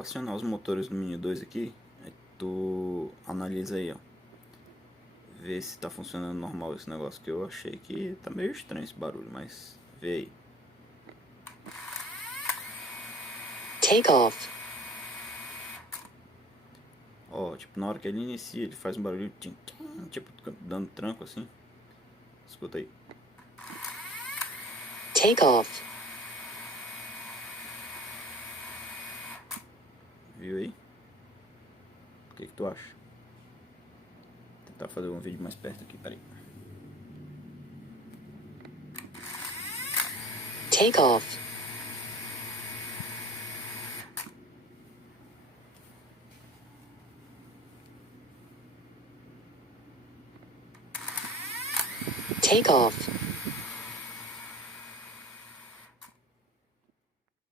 vou acionar os motores do Mini 2 aqui. Aí tu analisa aí, ó. Vê se tá funcionando normal esse negócio, que eu achei que tá meio estranho esse barulho, mas vê aí. Take off. Ó, tipo, na hora que ele inicia, ele faz um barulho, tipo, dando tranco assim. Escuta aí. Take off. Viu aí? O que tu acha? Vou tentar fazer um vídeo mais perto aqui, peraí. Take off. Take off.